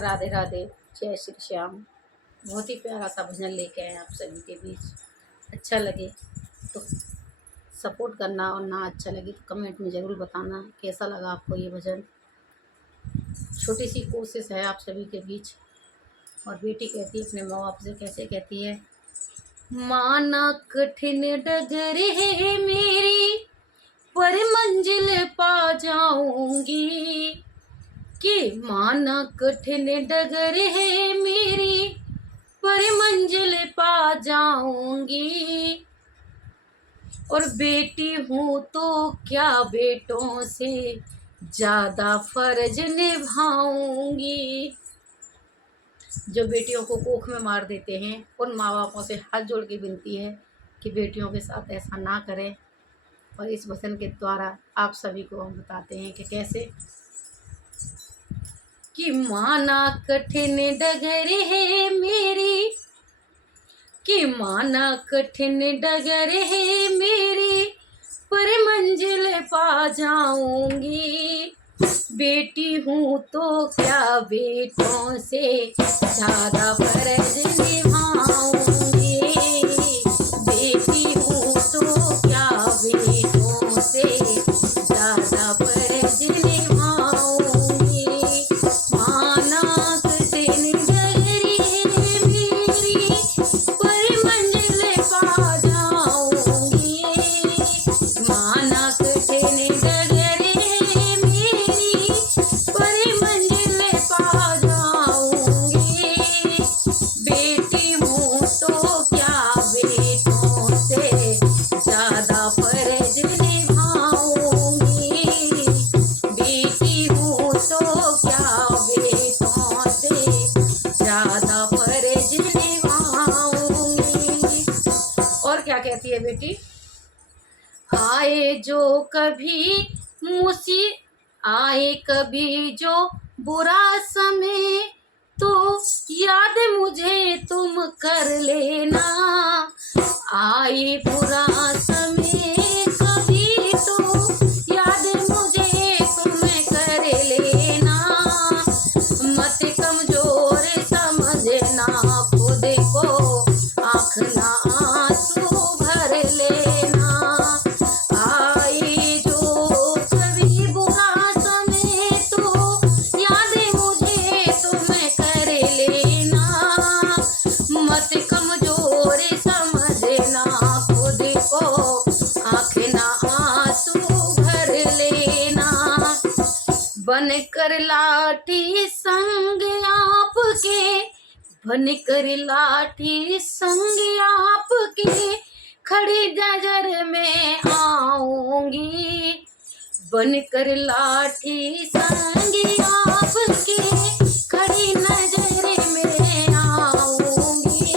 राधे राधे, जय श्री श्याम। बहुत ही प्यारा सा भजन लेके आए आप सभी के बीच। अच्छा लगे तो सपोर्ट करना और ना अच्छा लगे तो कमेंट में ज़रूर बताना कैसा लगा आपको ये भजन। छोटी सी कोशिश है आप सभी के बीच। और बेटी कहती है अपने माँ बाप से, कैसे कहती है, माना कठिन डगर है मेरी पर मंजिल पा जाऊंगी, कि माना कठिन डगर है मेरी पर मंजिल पा जाऊंगी। और बेटी हूँ तो क्या बेटों से ज्यादा फर्ज निभाऊंगी। जो बेटियों को कोख में मार देते हैं उन माँ बापों से हाथ जोड़ के विनती है कि बेटियों के साथ ऐसा ना करें। और इस वचन के द्वारा आप सभी को हम बताते हैं कि कैसे, कि माना कठिन डगर है मेरी, कि माना कठिन डगर है मेरी पर मंजिल पा जाऊंगी। बेटी हूँ तो क्या बेटों से ज्यादा फर्ज निभाऊंगी। बेटी हूँ तो क्या बेटों से ज्यादा फर्ज निभाऊंगी। माना कठिन डगर है मेरी पर मंजिल पा जाऊंगी। माना कठिन डगर है मेरी पर मंजिल पा जाऊंगी। बेटी हूँ तो क्या बेटों से ज्यादा फर्ज निभाऊंगी। बेटी हूँ तो क्या बेटों से ज्यादा फर्ज निभाऊंगी। और क्या कहती है बेटी, आए जो कभी आए कभी जो बुरा समय तो याद मुझे तुम कर लेना। आए बुरा समय कभी तो याद मुझे तुम कर लेना। मत कमजोर समझना खुद को, आँख ना आंसू भर लेना। आए जो कभी बुरा समय तो याद मुझे तुम कर लेना। मत कमजोर समझना खुद को, आँख ना आंसू भर लेना। बनकर लाठी संग आपके, बनकर लाठी संग आपके खड़ी नजर में आऊंगी। बनकर लाठी संग आपके खड़ी नजर में आऊंगी।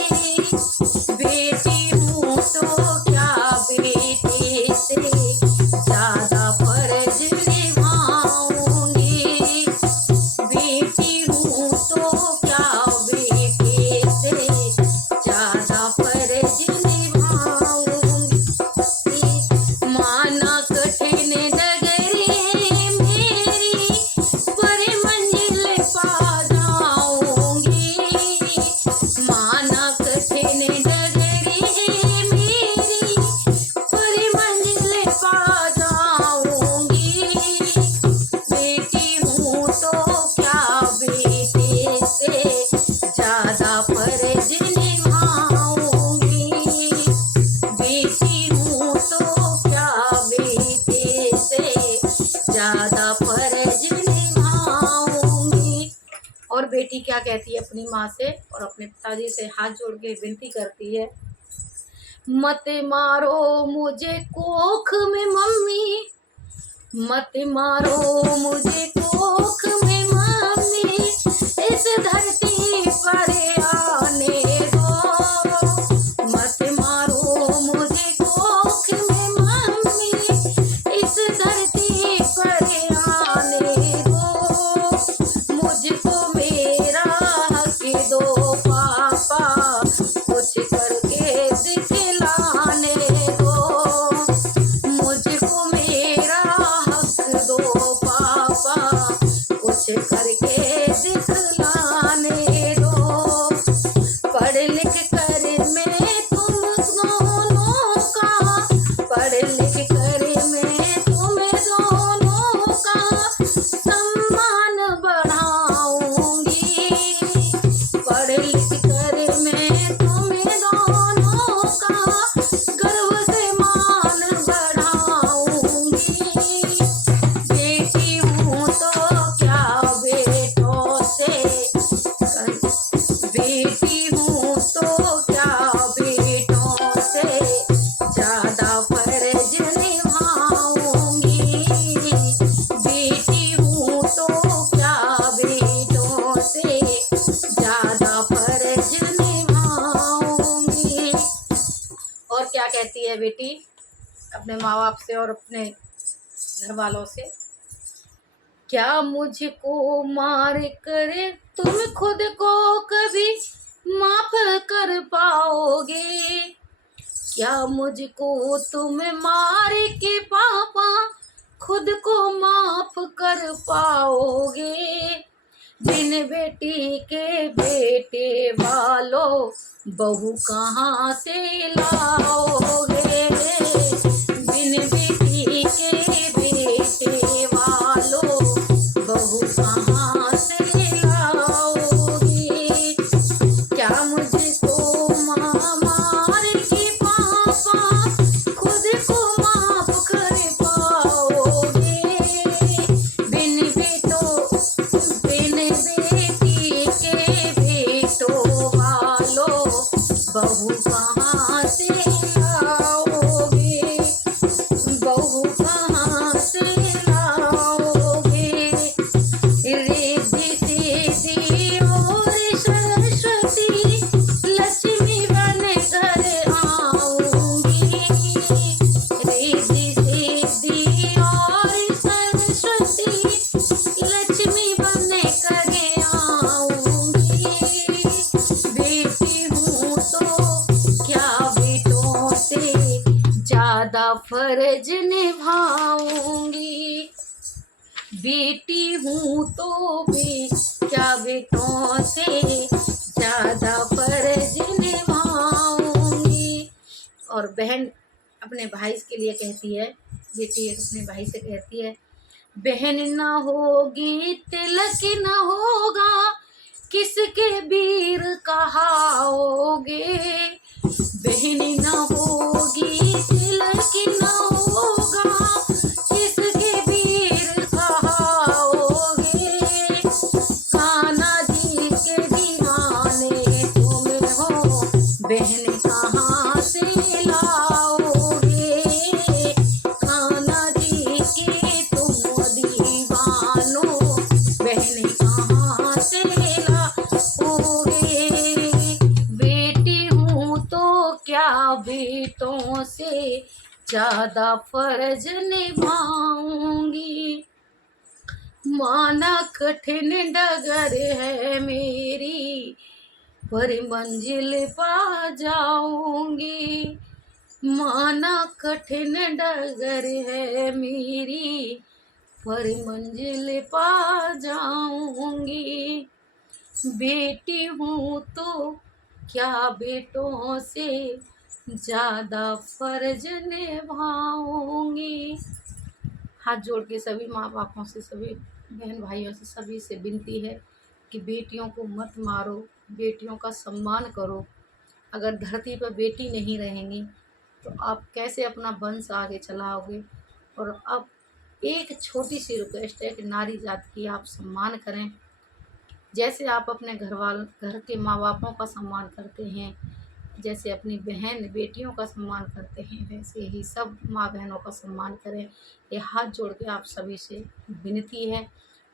बेटी हूँ तो क्या बेटे से ज्यादा फर्ज निभाऊंगी। बेटी हूँ तो क्या बेटे से ज्यादा फर्ज निभाऊंगी। माना कठिन डगर है मेरी पर मंजिल पा जाऊंगी। माना कठिन डगर है मेरी पर मंजिल पा जाऊंगी। बेटी हूँ तो क्या बेटे से ज्यादा फर्ज निभाऊंगी। बेटी हूँ तो क्या बेटे से ज्यादा फर्ज निभाऊंगी। और बेटी क्या कहती है अपनी माँ से और अपने पिताजी से हाथ जोड़ के विनती करती है, मत मारो मुझे कोख में मम्मी, मत मारो मुझे कोख में मम्मी, इस धरती पर आने दो। मत मारो मुझे कोख में मम्मी, इस धरती पर आने दो। मुझको मेरा हक दो पापा, कुछ करके दिखलाने दो। मुझको मेरा हक दो पापा, कुछ करके है बेटी अपने माँ बाप से और अपने घर वालों से, क्या मुझको मार करे तुम खुद को कभी माफ कर पाओगे? क्या मुझको तुम मार के पापा खुद को माफ कर पाओगे? बिन बेटी के बेटे वालों बहू कहाँ से लाओगे? बिन बेटी के बेटे वालों बहू कहाँ से लाओगे? क्या मुझको मार के पापा खुद को माफ कर पाओगे? बिन बेटी के बेटों वालों बहू कहाँ से लाओगे? बहू कहाँ से लाओगे? रिद्धि सिद्धि और सरस्वती लक्ष्मी बन कर आऊंगी। रिद्धि सिद्धि और सरस्वती लक्ष्मी बन कर आऊंगी। बेटी हूँ तो क्या बेटों से ज्यादा फर्ज निभाऊंगी। बेटी हूँ तो भी क्या बेटों से ज्यादा फर्ज निभाऊंगी। और बहन अपने भाई के लिए कहती है, बेटी अपने भाई से कहती है, बहन न होगी तिलक न होगा किसके वीर कहाओगे? बहन न होगी तिलक न होगा किसके वीर कहाओगे? कान्हा जी के दीवाने तुम हो बहन कहाँ से लाओगे? कान्हा जी के तुम दीवानो बहन कहाँ से लाओगे? बेटी हूँ तो क्या बेटों से ज्यादा फर्ज निभाऊंगी। माना कठिन डगर है मेरी पर मंजिल पा जाऊंगी। माना कठिन डगर है मेरी पर मंजिल पा जाऊंगी। बेटी हूँ तो क्या बेटों से ज्यादा फर्ज निभाऊंगी। हाथ जोड़ के सभी माँ बापों से, सभी बहन भाइयों से, सभी से विनती है कि बेटियों को मत मारो, बेटियों का सम्मान करो। अगर धरती पर बेटी नहीं रहेंगी तो आप कैसे अपना वंश आगे चलाओगे? और अब एक छोटी सी रिक्वेस्ट है कि नारी जाति की आप सम्मान करें। जैसे आप अपने घर के माँ बापों का सम्मान करते हैं, जैसे अपनी बहन बेटियों का सम्मान करते हैं, वैसे ही सब माँ बहनों का सम्मान करें। ये हाथ जोड़ के आप सभी से विनती है।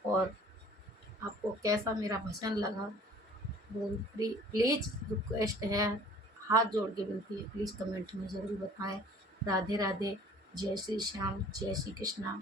और आपको कैसा मेरा भजन लगा वो प्लीज़ रिक्वेस्ट है, हाथ जोड़ के विनती है, प्लीज़ कमेंट में ज़रूर बताएं। राधे राधे, जय श्री श्याम, जय श्री कृष्णा।